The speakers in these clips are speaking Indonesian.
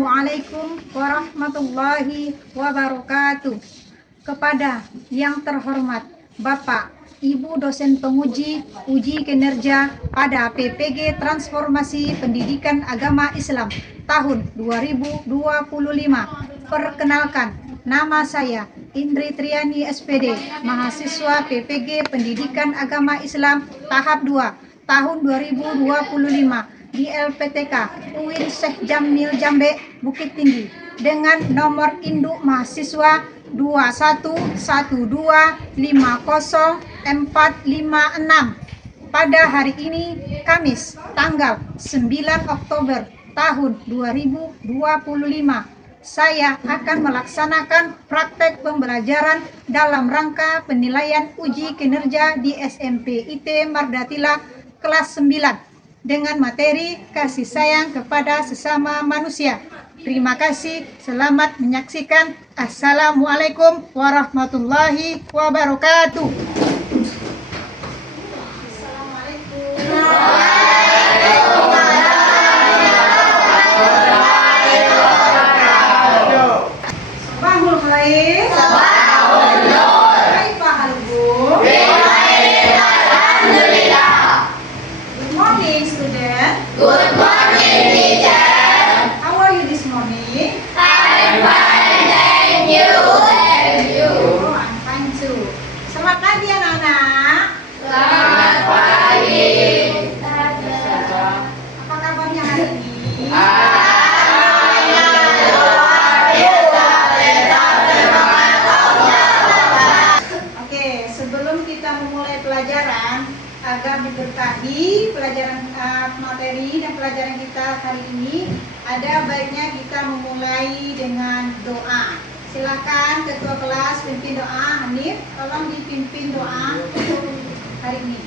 Assalamualaikum warahmatullahi wabarakatuh. Kepada yang terhormat Bapak, Ibu dosen penguji uji kinerja pada PPG Transformasi Pendidikan Agama Islam tahun 2025. Perkenalkan, nama saya Indri Triani SPD, mahasiswa PPG Pendidikan Agama Islam tahap 2 tahun 2025 di LPTK UIN Syekh Jamil Jambe, Bukit Tinggi, dengan nomor induk mahasiswa 211250456. Pada hari ini, Kamis, tanggal 9 Oktober tahun 2025, saya akan melaksanakan praktek pembelajaran dalam rangka penilaian uji kinerja di SMP IT Mardatila kelas 9 dengan materi kasih sayang kepada sesama manusia. Terima kasih, selamat menyaksikan. Assalamualaikum warahmatullahi wabarakatuh. Sabahul khair. Sabahul nur. Kaifa halukum? Good morning, student. Good morning, teacher. How are you this morning? I'm fine, thank you. Oh, I'm fine too. Selamat pagi anak-anak. Selamat pagi. Apa kabarnya hari ini? Oke, sebelum kita memulai pelajaran, agar diberkahi pelajaran materi dan pelajaran kita hari ini, ada baiknya kita memulai dengan doa. Silakan ketua kelas pimpin doa. Hanif, tolong dipimpin doa hari ini.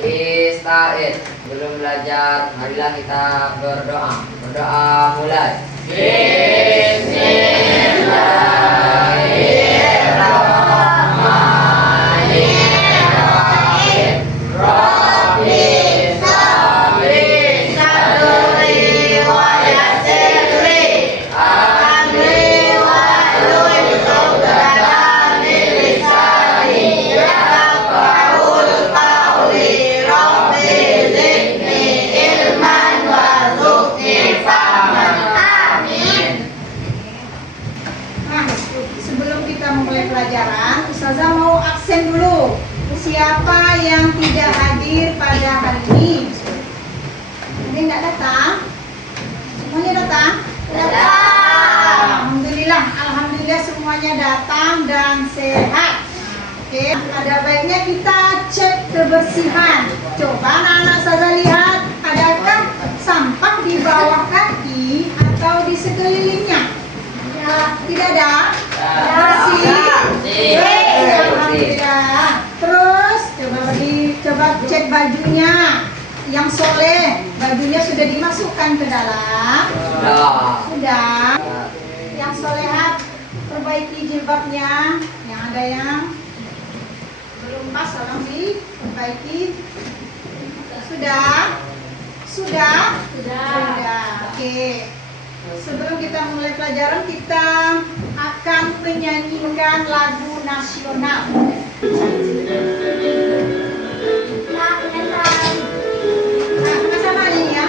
Ista'id, belum belajar, marilah kita berdoa. Berdoa mulai. Bismillahirrahmanirrahim. Rabbi sholli sadri wa yassirli amri wahlul 'uqdatam min lisani yafqahul qawli. Rabbi zidni ilman warzuqni fahman. Amin. Nah, sebelum kita memulai pelajaran, Ustazah mau absen dulu. Siapa yang tidak hadir pada hari ini? Ada yang tidak datang? Semuanya datang? Alhamdulillah, alhamdulillah semuanya datang dan sehat. Oke, ada baiknya kita cek kebersihan. Coba anak-anak saya lihat, adakah sampah di bawah kaki atau di sekelilingnya? Tidak ada? Bersih? Alhamdulillah. Terus coba cek bajunya. Yang soleh, bajunya sudah dimasukkan ke dalam? Sudah. Yang solehat, perbaiki jilbabnya. Yang ada yang belum pas, tolong diperbaiki. Sudah? Sudah. Oke. Sebelum kita mulai pelajaran, kita akan menyanyikan lagu nasional. Nah, sama ini ya.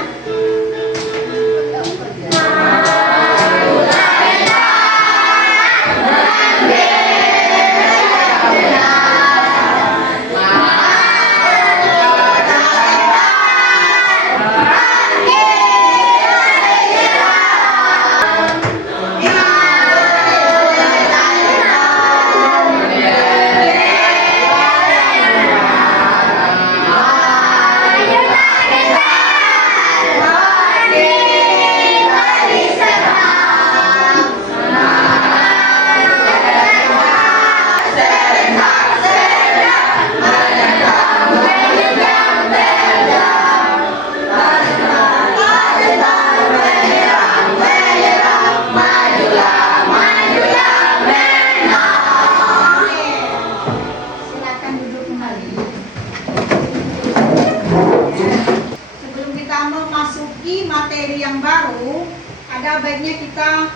ada baiknya kita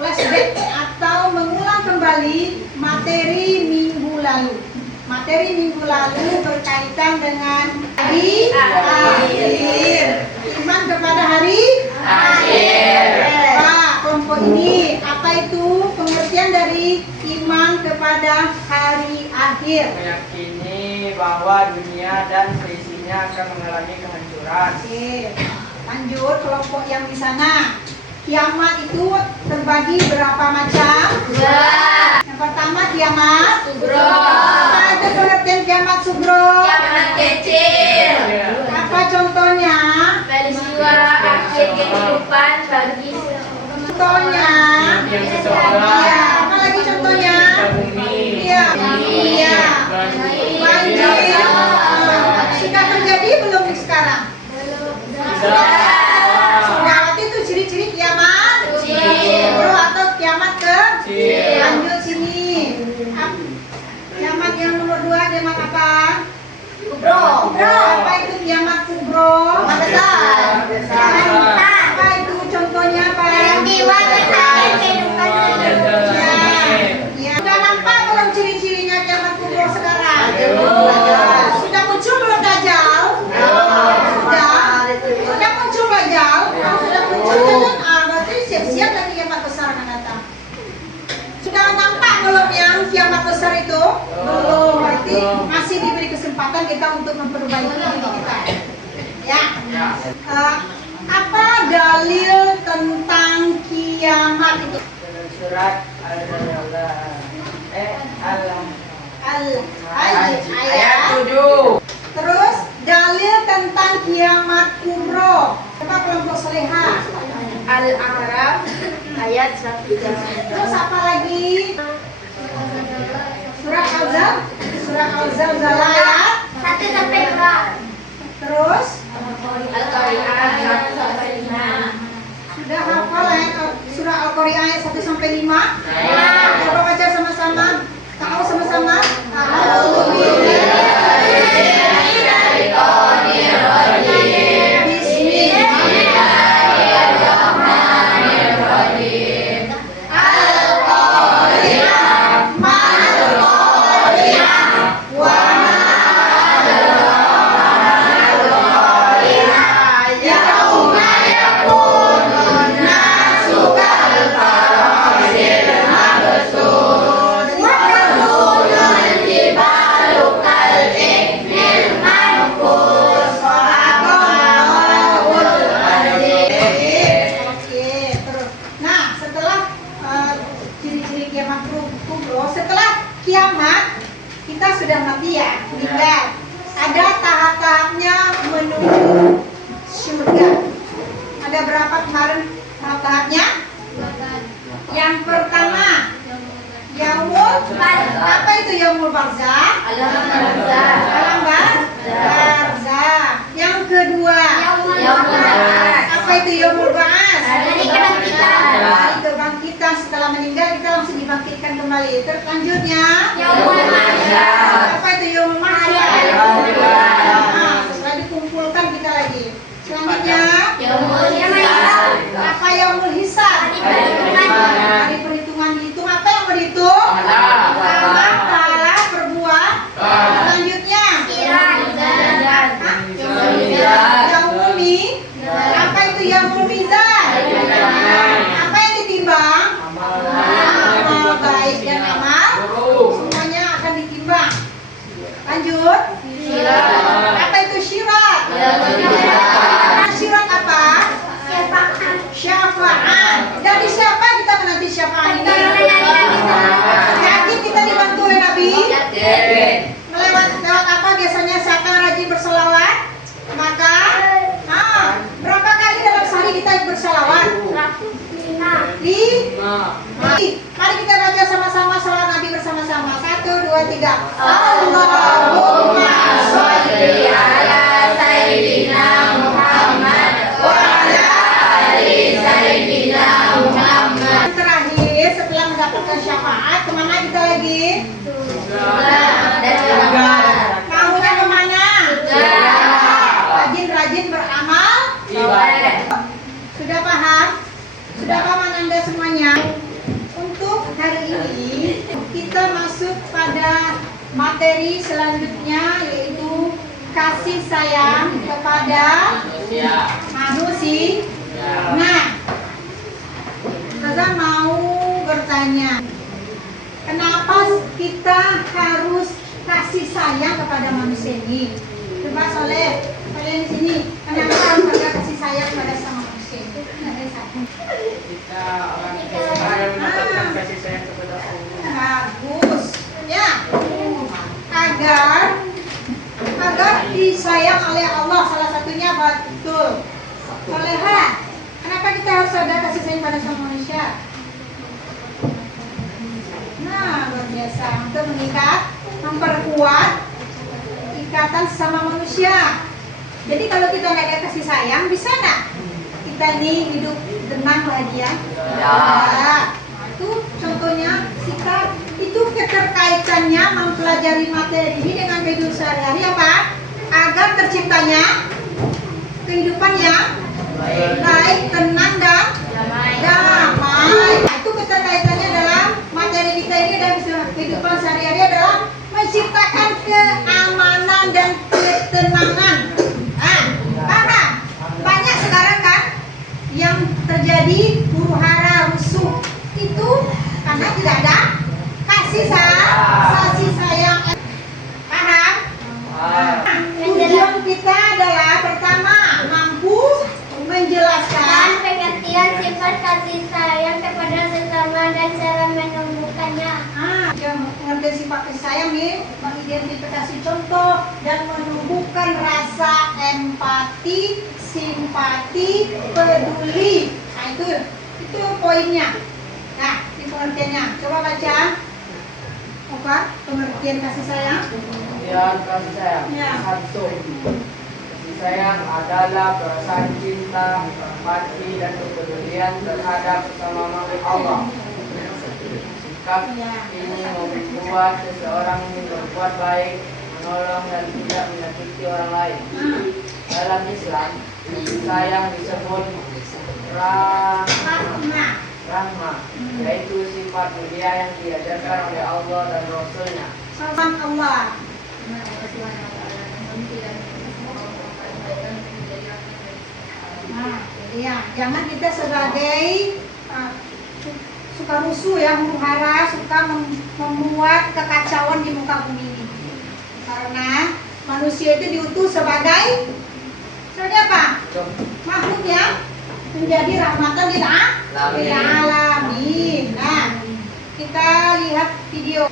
flashback atau mengulang kembali materi minggu lalu. Materi minggu lalu berkaitan dengan hari akhir. Iman kepada hari Akhir. Pak, kelompok ini apa itu pengertian dari iman kepada hari akhir? Meyakini bahwa dunia dan seisinya akan mengalami kehancuran. Oke, lanjut kelompok yang di sana. Kiamat itu terbagi berapa macam? Dua. Yang pertama kiamat Sugro. Apa itu pengertian kiamat sugro? Kiamat kecil. Apa contohnya? Peristiwa akhir kehidupan bagi Contohnya? Yang seseorang Iya. Apa lagi contohnya? bumi. Iya. Iya. Banjir. Sudah terjadi belum sekarang? Sudah. Itu ciri-ciri kiamat sugro atau kiamat Kecil. lanjut sini. Kiamat yang nomor 2 kiamat apa? Kubro. Apa itu kiamat kubro? Kiamat besar. Apa itu contohnya Pak? Peristiwa akhir kehidupan Ya. Sudah nampak belum ciri-cirinya kiamat kubro sekarang? Sudah muncul belum Dajjal? Sudah muncul Dajjal? Kalau sudah muncul jangan berarti siap-siap lagi kiamat besar akan datang. Sudah nampak belum yang kiamat besar itu? Belum. Berarti masih diberi kesempatan kita untuk memperbaiki diri kita. Ya. Apa dalil tentang kiamat itu? Dalam surat Ayat ayat 7. Terus dalil tentang kiamat kubro. Coba kelompok Soleha. Al-A'raf ayat 1. Terus apa lagi? Surah Al-Zalzal. Surah Al-Zalzal ayat. 1 sampai 2. Terus Al-Qari'ah 1 sampai 5. sudah hafal ayat surah Al-Qari'ah ayat 1 sampai 5? Coba baca sama-sama. Tahu sama-sama? Oke, terus. Nah, setelah ciri-ciri kiamat kubro, setelah kiamat kita sudah mati ya, meninggal. Ada tahap-tahapnya menuju surga. Ada berapa kemarin tahap-tahapnya? Yang pertama, yaumul apa itu yaumul barzakh? Alam barzakh. Yang kedua, apa itu yaumul ba'ats? Hari kebangkitan. Hari kebangkitan setelah meninggal kita langsung dibangkitkan kembali. Terus lanjutnya, Yaumul mahsyar. apa itu yaumul mahsyar? Nah, setelah dikumpulkan kita lagi. Selanjutnya, Yaumul hisab. apa yaumul hisab? Hari perhitungan dihitung. Apa yang mau dihitung? Amal, pahala, perbuatan. Selanjutnya, yaumul apa itu yaumul mizan? Apa yang ditimbang? Amal baik dan amal semuanya akan ditimbang. Lanjut. Apa itu syirat? Syirat apa? Syafaat. Dari siapa kita menanti syafaat ini? Yakin kita dibantu oleh Nabi? Lewat apa biasanya siapa yang rajin berselawat? Maka berapa kali dalam sehari kita berselawat? Mari kita baca sama-sama salawat Nabi bersama-sama. 1, 2, 3. Allahumma sholli ala sayyidina Muhammad wa ala ali sayyidina Muhammad. Terakhir setelah mendapatkan syafaat, kemana kita lagi? Maunya kemana? Rajin-rajin beramal. Sudah paham? Sudah paham Anda semuanya? Untuk hari ini kita masuk pada materi selanjutnya, yaitu kasih sayang kepada manusia. Nah, saya mau bertanya, kenapa kita harus kasih sayang kepada manusia ini? Coba Soleh, kalian di sini, kenapa harus ada kasih sayang kepada sama manusia? Ada satu. Kita orang yang menetapkan kasih sayang kepada Allah. Bagus, ya. Agar disayang oleh Allah, salah satunya betul. Soleha, kenapa kita harus ada kasih sayang pada sama manusia? Nah, luar biasa, untuk mengikat, memperkuat ikatan sama manusia. Jadi kalau kita nggak ada kasih sayang, bisa nggak kita ini hidup tenang bahagia? Ya. Nah, itu contohnya sikap. Itu keterkaitannya mempelajari materi ini dengan kehidupan sehari-hari apa? Agar terciptanya kehidupan yang baik, tenang dan damai. Itu keterkaitannya dalam materi kita ini dan kehidupan sehari-hari adalah menciptakan keamanan dan ketenangan. Nah, karena banyak sekarang kan yang terjadi huru-hara, rusuh itu karena tidak ada kasih sayang. Paham? Tujuan kita adalah pertama mampu menjelaskan pengertian sifat kasih sayang kepada sesama dan cara menumbuhkannya. Pengertian sifat kasih sayang nih, mengidentifikasi contoh dan menumbuhkan rasa empati, simpati, peduli. Nah itu poinnya. Nah, ini pengertiannya. Coba baca. Apa? Pengertian kasih sayang. Pengertian kasih sayang. Ya. Satu. Kasih sayang adalah perasaan cinta, empati, dan kepedulian terhadap sesama makhluk Allah. Sikap ini membuat seseorang berbuat baik, menolong dan tidak menyakiti orang lain. Dalam Islam, kasih sayang disebut rahmah, yaitu sifat mulia yang diajarkan oleh Allah dan Rasulnya. Sama Allah. Nah, ya, jangan kita sebagai suka rusuh ya, huru-hara, suka membuat kekacauan di muka bumi ini. Karena manusia itu diutus sebagai apa? Makhluk yang menjadi rahmatan lil alamin. Nah, kita lihat video.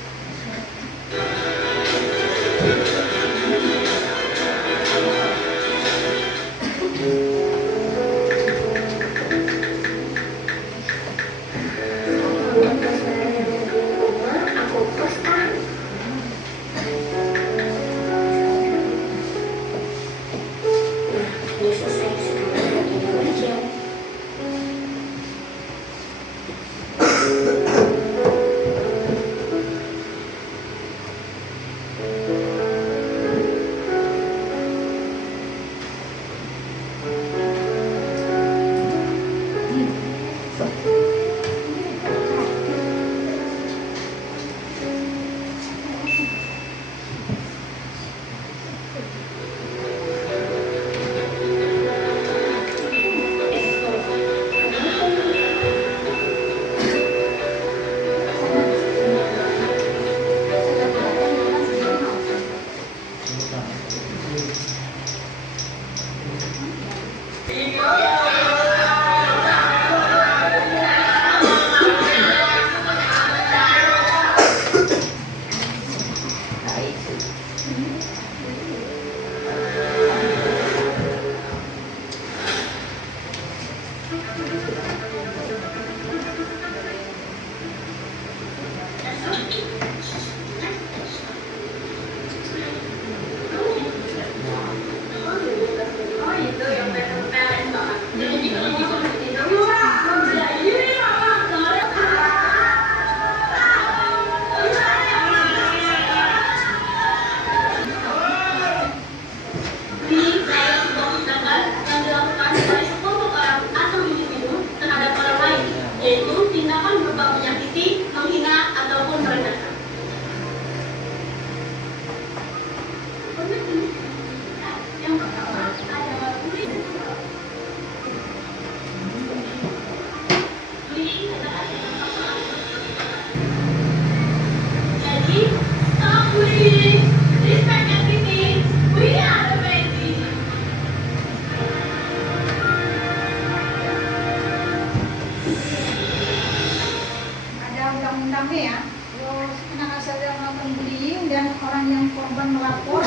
rame ya. Terus anak asal yang melakukan bullying dan orang yang korban melapor.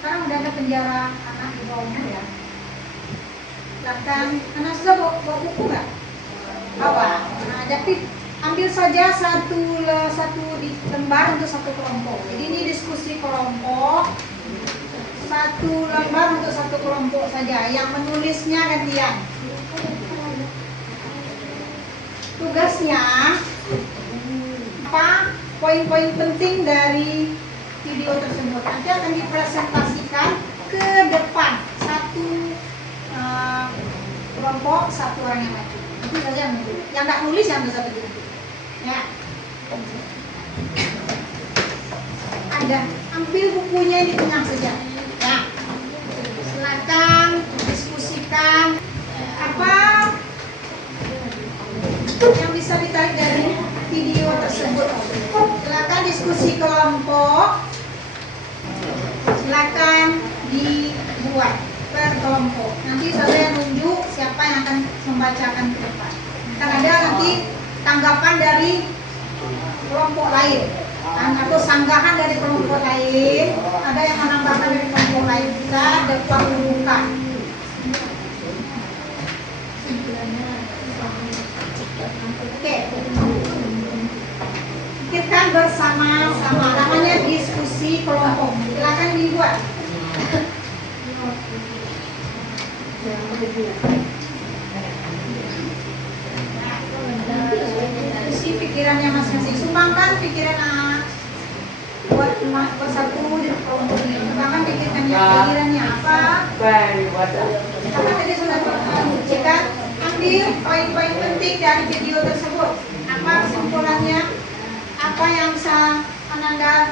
Sekarang udah ada penjara anak di bawah umur ya. Silakan, anak sudah bawa buku nggak? Bawa. Nah, jadi ambil saja satu di lembar untuk satu kelompok. Jadi ini diskusi kelompok. Satu lembar untuk satu kelompok saja. Yang menulisnya gantian. Tugasnya apa? Poin-poin penting dari video tersebut nanti akan dipresentasikan ke depan satu kelompok, satu orang yang maju. Itu saja yang menulis. Yang nggak nulis yang bisa begitu. Ya. Ada. Ambil bukunya ini tenang saja. Ya. Silakan diskusikan apa yang bisa ditarik dari video tersebut. Silakan diskusi kelompok. Silakan dibuat per kelompok. Nanti saya nunjuk siapa yang akan membacakan ke depan. Akan ada nanti tanggapan dari kelompok lain atau sanggahan dari kelompok lain. Ada yang menambahkan dari kelompok lain. Kita dapat membuka. Oke. Pikirkan bersama-sama. Namanya diskusi kelompok. Silakan dibuat. Diskusi pikirannya masing-masing. Sumbangkan pikiran buat bersatu di kelompok ini. Sumbangkan pikirannya apa? Apa tadi sudah buktikan? Ambil poin-poin penting dari video tersebut. Apa kesimpulannya? Apa yang bisa Anda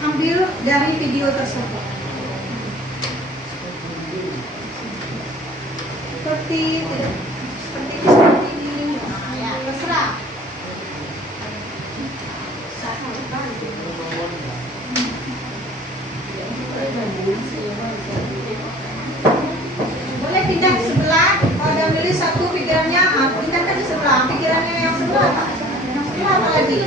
ambil dari video tersebut? Seperti ini. Ya, terserah. Boleh pindah ke sebelah. Kalau ada milih satu pikirannya, pindahkan di sebelah. Pikirannya yang sebelah, Pak. Yang sebelah apa lagi?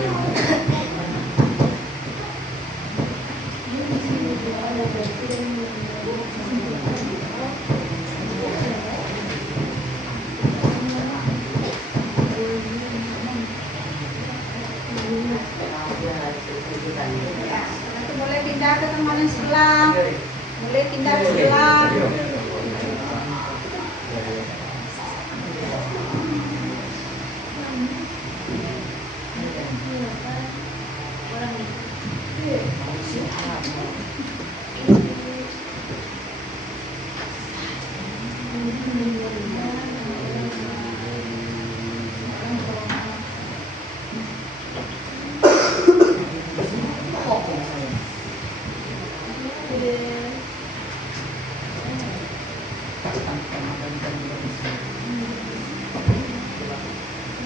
Ya, itu boleh pindah ke teman yang sebelah. Boleh pindah ke sebelah.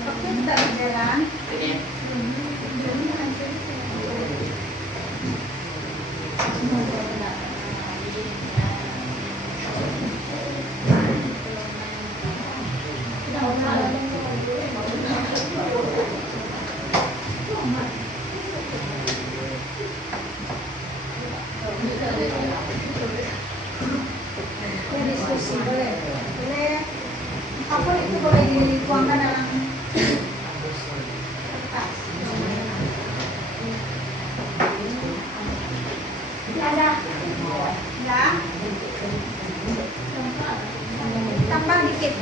Oke, kita berjalan. Ya, diskusi boleh. Boleh. Apa itu boleh dituangkan dalam kertas. Ada. Ya. Tambah dikit.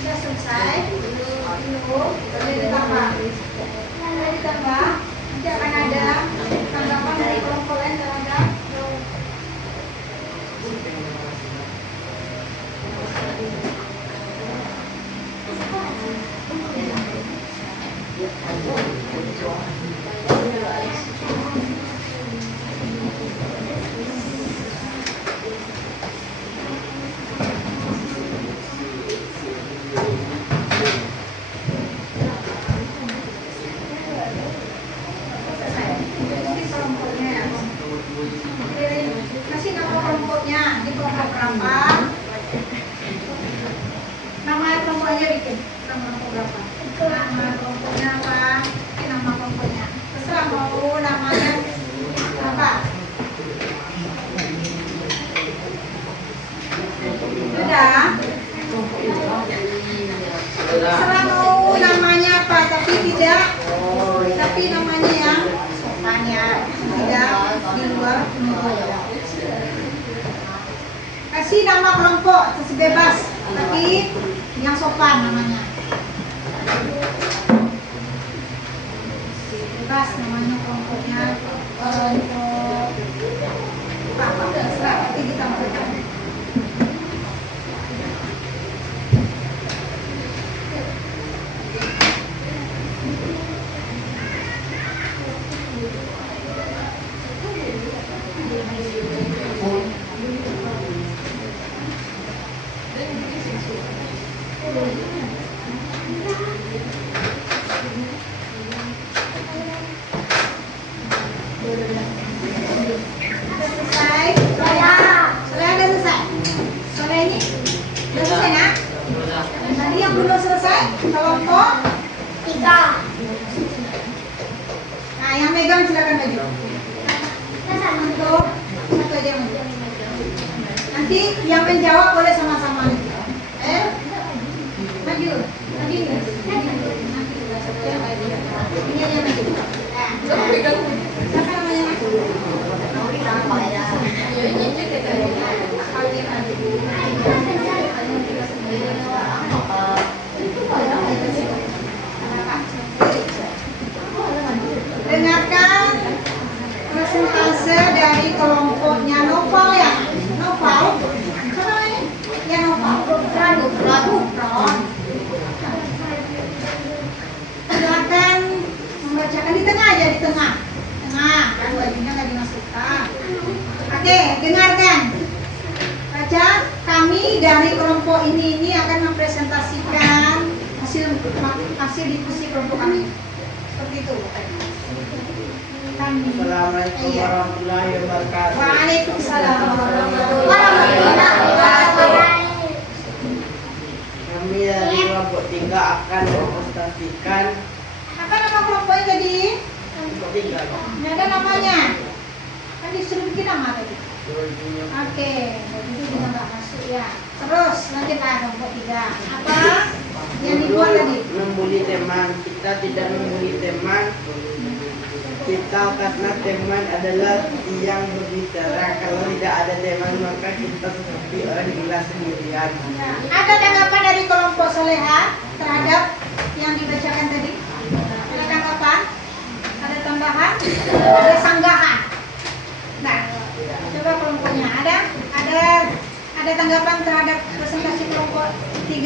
Sudah selesai. Boleh ditambah. Boleh ditambah. Nanti akan ada tanggapan dari kelompok lain terhadap Kasih nama kelompok bebas, tapi yang sopan namanya. Bebas namanya kelompoknya. Kelompok apa? Terserah, nanti kita berikan. Selesai? Sudah selesai? Sudah ini? Sudah selesai nak? Tadi yang belum selesai? Kelompok 3. Nah, yang megang silakan maju. Untuk satu aja maju. Nanti yang menjawab boleh sama-sama. Maju. Maju. Ini aja maju. Siapa namanya? Dengarkan persentase dari kelompoknya Noval ya. Noval. Siapa namanya? Ya Noval. Gufron. Silakan membacakan di tengah aja, di tengah. Tengah, kan bajunya nggak dimasukkan. Oke, dengarkan. Baca, kami dari kelompok ini akan mempresentasikan hasil diskusi kelompok kami. Seperti itu. Kami. Assalamualaikum warahmatullahi wabarakatuh. Waalaikumsalam warahmatullahi Warahmatullahi wabarakatuh. Kami dari kelompok 3 akan mempresentasikan Apa nama kelompoknya tadi? kelompok 3. Nggak ada namanya. Kan disuruh bikin nama tadi. Oke, jadi itu juga nggak masuk ya. Terus lanjutlah kelompok 3. Apa yang dibuat tadi? Membuli teman. Kita tidak membuli teman. Kita karena teman adalah yang berbicara. Kalau tidak ada teman maka kita seperti orang gila sendirian. Ya. Ada tanggapan dari kelompok Soleha terhadap yang dibacakan tadi? Ada tanggapan? Ada tambahan? Ada sanggahan? Nah, coba kelompoknya ada tanggapan terhadap presentasi kelompok 3?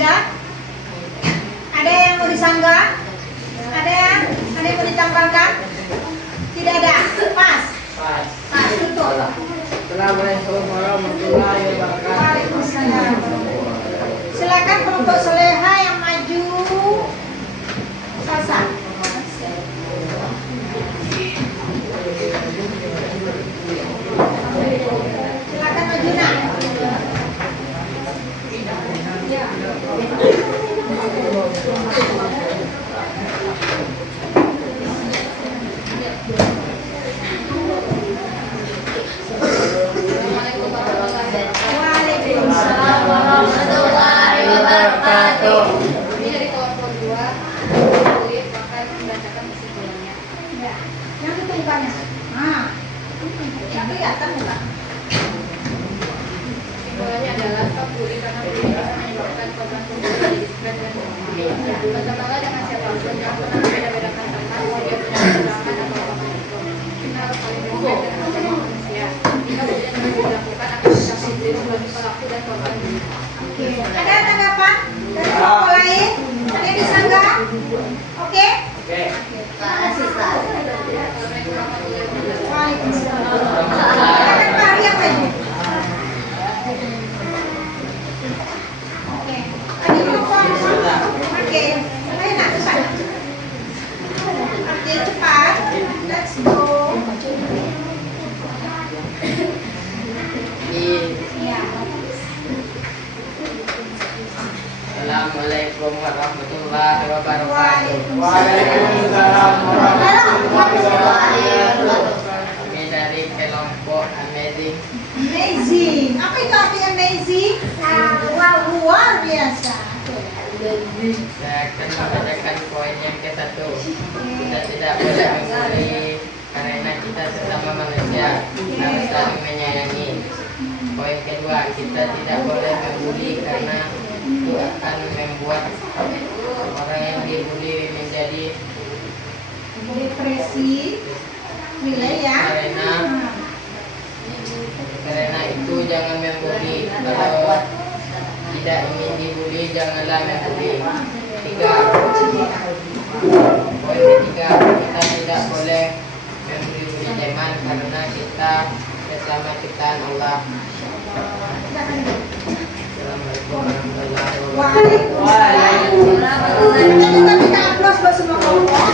Ada yang mau disanggah? Ada yang mau ditambahkan? Tidak ada. Pas. Tutup. Assalamualaikum warahmatullahi wabarakatuh. Waalaikumsalam. Silakan kelompok Soleha yang maju. Salsa. Silakan maju nak. Waalaikumsalam Warahmatullahi wabarakatuh. Ini dari kelompok 2, tulis maka membacakan kesimpulannya. Ya, yang itu mukanya. Nah, yang kelihatan muka. Kesimpulannya adalah stop bully karena bully bisa menyebabkan korban bully menjadi stres dan trauma. Bertemanlah dengan siapapun, jangan pernah membeda-bedakan teman, dia punya kekurangan atau apapun itu. Kita harus saling respect dan menghargai manusia. Jika bully yang dilakukan akan bisa menjadi sebagai pelaku dan korban bully. Oke, ada tanggapan dari kelompok lain? Ada yang disanggah? Oke? Oke. Waalaikumsalam. Silakan Pak Arya maju. Oke. Tadi kelompok apa? Oke. Ayo nak cepat. Oke, cepat. Let's go. Ya. Assalamualaikum warahmatullahi wabarakatuh. Waalaikumsalam warahmatullahi wabarakatuh. Kami dari kelompok Amazing. Amazing. Apa itu artinya amazing? Wow, luar biasa. Saya akan membacakan poin yang ke-1. Kita tidak boleh membuli karena kita sesama manusia, harus saling menyayangi. Poin Poin kedua, kita tidak boleh membuli karena itu akan membuat orang yang dibuli menjadi depresi, nilai ya. Karena itu jangan membuli. Kalau tidak ingin dibuli, janganlah membuli. Poin ketiga, kita tidak boleh membuli teman karena kita bersama ciptaan Allah. Assalamualaikum warahmatullahi wabarakatuh. Waalaikumsalam. Kita juga minta aplaus buat semua kelompok.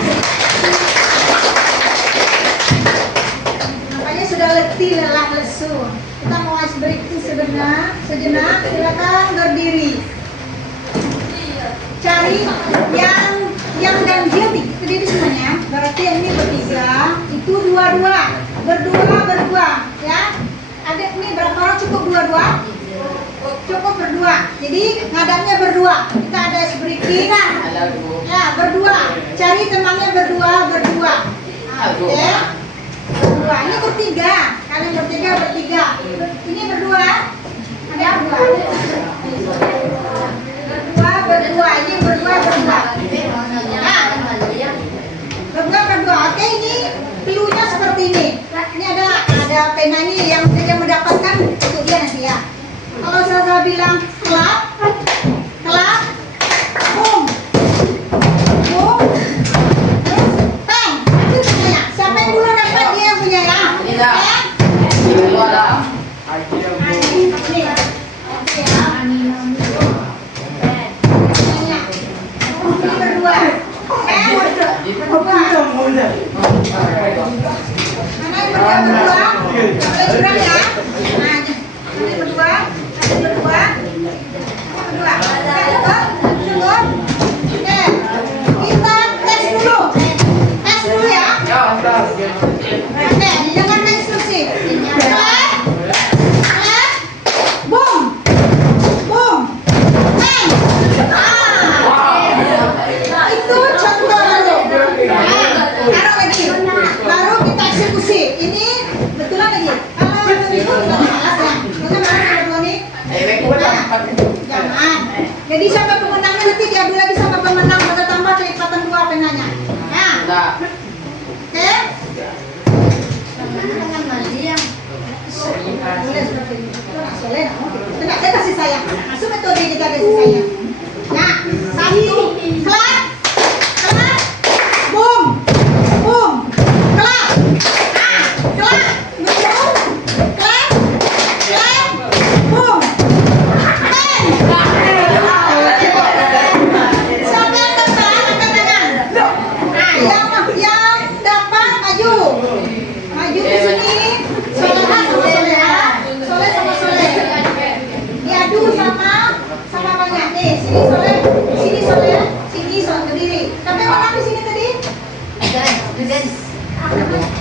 Makanya sudah letih, lelah, lesu. Kita mau ice breaking sejenak. Silakan berdiri. Cari yang ganjil berdiri semuanya. Berarti yang ini bertiga, itu dua-dua, berdua, ya. Ada ini berapa orang cukup dua-dua? Cukup berdua. Jadi ngadapnya berdua. Kita ada ice breaking. Ya, berdua. Cari temannya berdua. Oke. Berdua. Ini bertiga. Kalian bertiga. Ini berdua. Ada dua. Berdua. Ini berdua. Nah, berdua. Oke, ini cluenya seperti ini. Ini ada pena ini yang mendapatkan untuk dia nanti ya. Kalau saya bilang kelap, boom, terus bang. Itu semuanya. Siapa yang dulu dapat dia yang punya ya? Tidak. Ini. Oke ya. Berdua. Mana yang berdua? Boleh curang ya? Nah, ini berdua. Cukup. Oke. Kita tes dulu ya. Oke, jangan main instruksi. Clap. Boom. Bang. Itu contoh dulu. Taruh lagi. Baru kita eksekusi. Ini betulan lagi. Kalau itu malas ya. Bagaimana nih? Jangan. Jadi siapa pemenangnya nanti diadu lagi sama pemenang pada tambah kelipatan 2 penanya. Nah. Oke? Boleh seperti ini. Boleh. Kita kasih sayang. Masuk metode kita kasih sayang. Nah, 1 clap. Boom. Clap. Clap. Boom. Clap. Boom. Siapa yang dapat? Angkat tangan. Nah, yang dapat maju ke sini. Soleh sama Soleh. Diadu sama banyak. Nih, sini Soleh, sini berdiri. Siapa yang menang di sini tadi?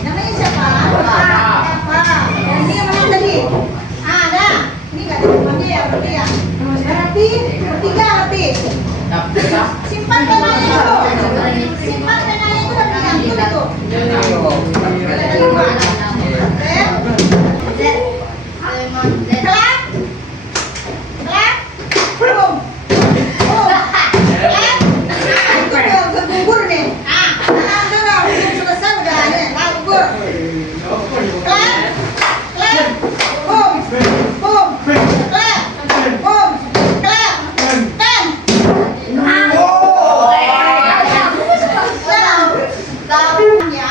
Namanya siapa? Eva. Ini yang menang tadi. Ada. Ini nggak ada temannya ya, berarti ya. Berarti bertiga. Simpan penanya itu. Dan diambil itu. Clap. Boom. Itu udah gugur nih. Udah selesai udah ada. Gugur. Clap. Boom. Clap. Boom. Clap. Bang. Ya.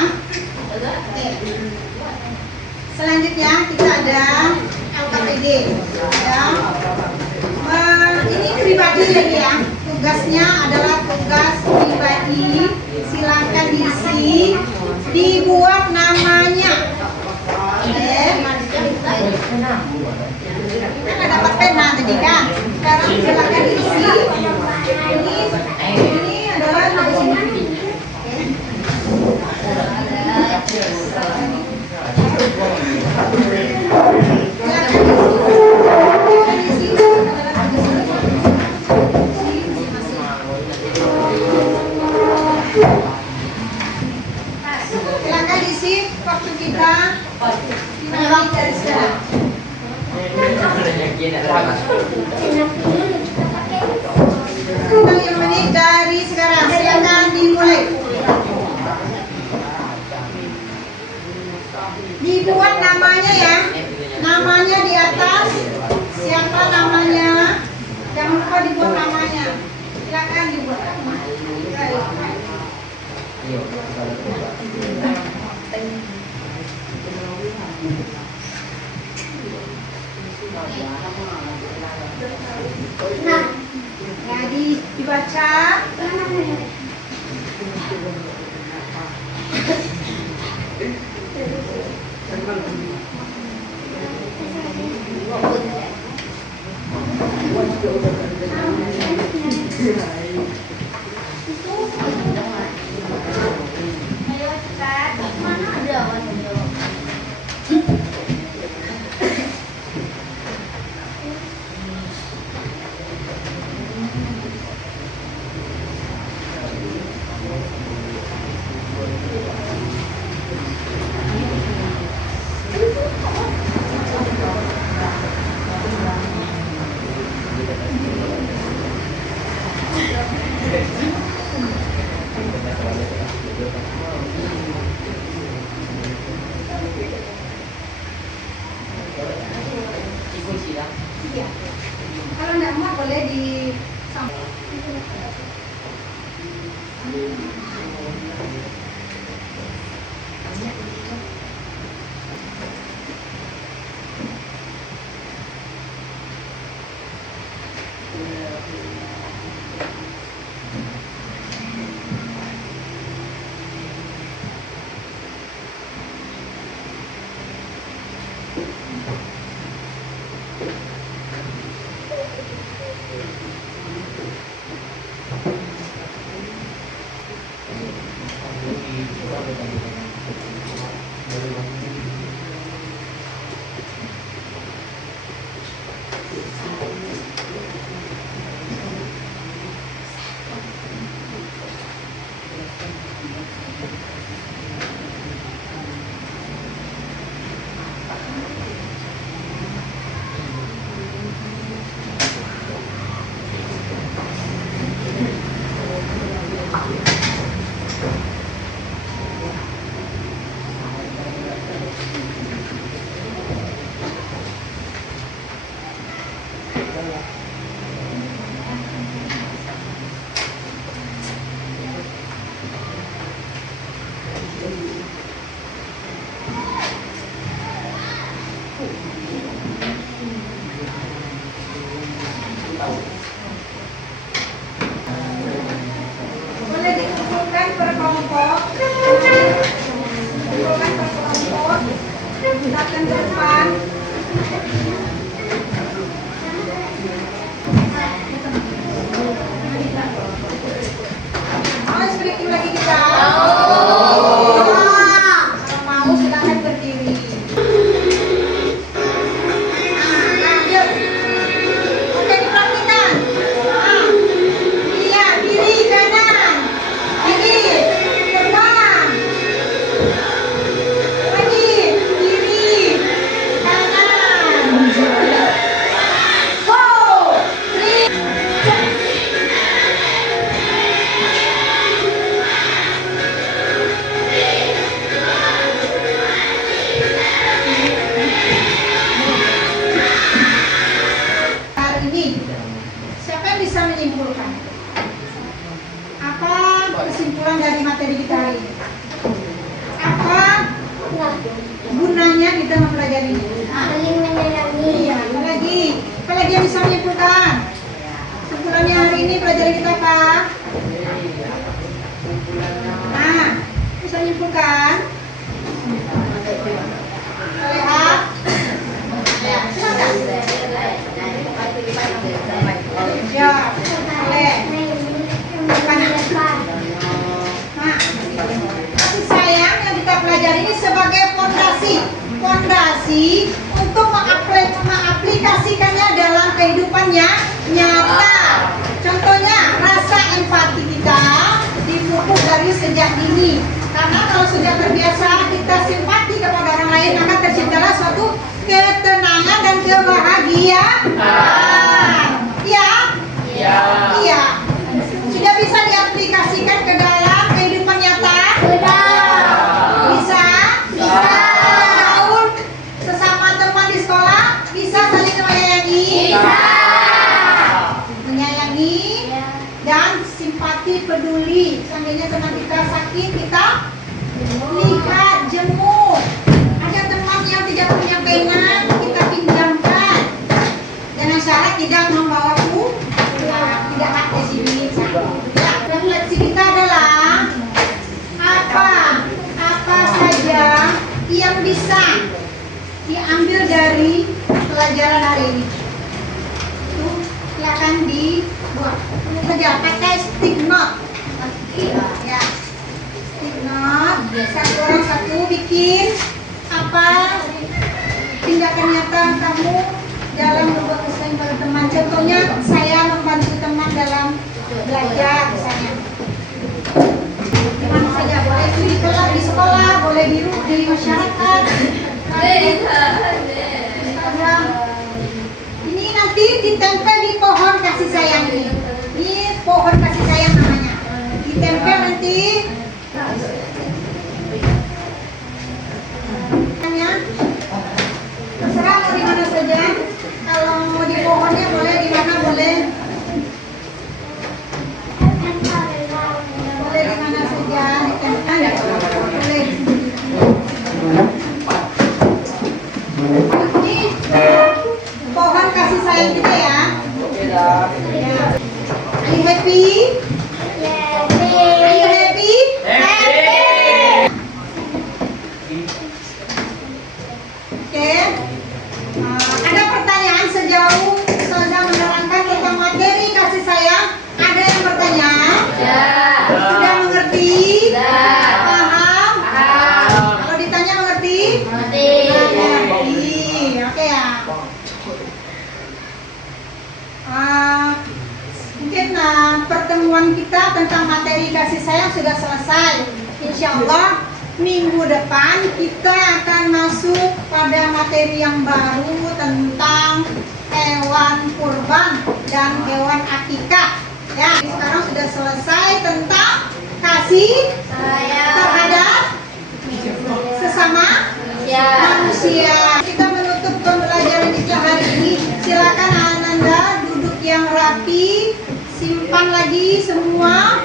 Selanjutnya kita ada LKPD ya. Ini pribadi lagi ya. Tugasnya adalah tugas pribadi. Silakan diisi, dibuat namanya. Oke. Kan dapat pena tadi kan. Sekarang silakan diisi. Ini adalah di sini. Silakan diisi waktu kita dari sekarang. Tentang yang menit dari sekarang, silakan dimulai. Dibuat namanya ya, namanya di atas, siapa namanya, jangan lupa dibuat namanya. Silakan dibuat. Nah, dibaca. Ayo cepat. Mana ada waktu? Iya. Kalau tidak mau boleh di boleh dikumpulkan per kelompok. Kumpulkan per kelompok. Datang ke depan. Mau sedikit lagi kita. Kalau mau silakan berdiri. Lanjut. Oke, diperhatikan. Iya, kiri kanan. Kiri depan. Lagi kiri kanan. Four, three. Hari ini siapa yang bisa menyimpulkan apa kesimpulan dari materi kita hari ini? Apa gunanya kita mempelajari ini? Saling menyayangi. Iya, apa lagi yang bisa menyimpulkan? Kesimpulannya hari ini pelajaran kita apa? Nah, bisa menyimpulkan? Lihat. Ya, silakan. Ya, boleh. Nah, kasih sayang yang kita pelajari ini sebagai fondasi untuk mengaplikasikannya dalam kehidupannya nyata. Contohnya rasa empati kita dipupuk dari sejak dini. Karena kalau sudah terbiasa kita simpati kepada orang lain, maka terciptalah suatu ketenangan dan kebahagiaan. seandainya teman kita sakit, kita lihat, jemur. Ada teman yang tidak punya pena, kita pinjamkan. Dengan syarat tidak membawa pulang, tidak ada sini. Ya, refleksi kita adalah apa saja yang bisa diambil dari pelajaran hari ini. Itu silakan dibuat. Saja pakai stick note. Ya, stick note. Satu orang satu bikin apa tindakan nyata kamu dalam membuat kesan pada teman. Contohnya saya membantu teman dalam belajar misalnya. Di mana saja, boleh di sekolah, boleh di masyarakat. Instagram. Ini nanti ditempel di pohon kasih sayang ini. Ini pohon kasih sayang namanya. Ditempel nanti. Terserah mau di mana saja. Kalau mau di pohonnya boleh, di mana boleh. Boleh di mana saja, ditempel. Boleh. Ini pohon kasih sayang kita ya. Oke dah. Ya. Are you happy? Are you happy? Oke. Ada pertanyaan sejauh Ustazah menerangkan tentang materi kasih sayang? Ada yang bertanya? Sudah mengerti? Paham? Kalau ditanya mengerti? Mengerti. Oke ya. Mungkin pertemuan kita tentang materi kasih sayang sudah selesai. Insya Allah minggu depan kita akan masuk pada materi yang baru tentang hewan kurban dan hewan akikah. Ya, sekarang sudah selesai tentang kasih terhadap sesama manusia. Kita menutup pembelajaran kita hari ini. Silakan Ananda duduk yang rapi, simpan lagi semua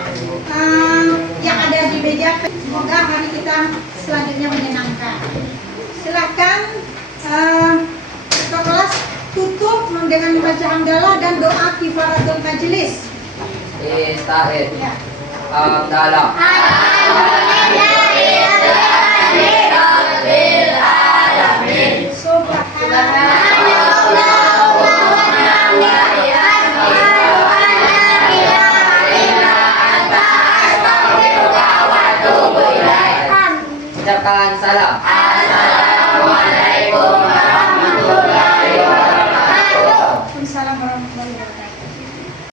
yang ada di meja. Semoga hari kita selanjutnya menyenangkan. Silakan kelas tutup dengan membaca hamdalah dan doa kifaratul majelis. Ista'id. Ya. Hamdalah. Ucapkan salam. Assalamualaikum.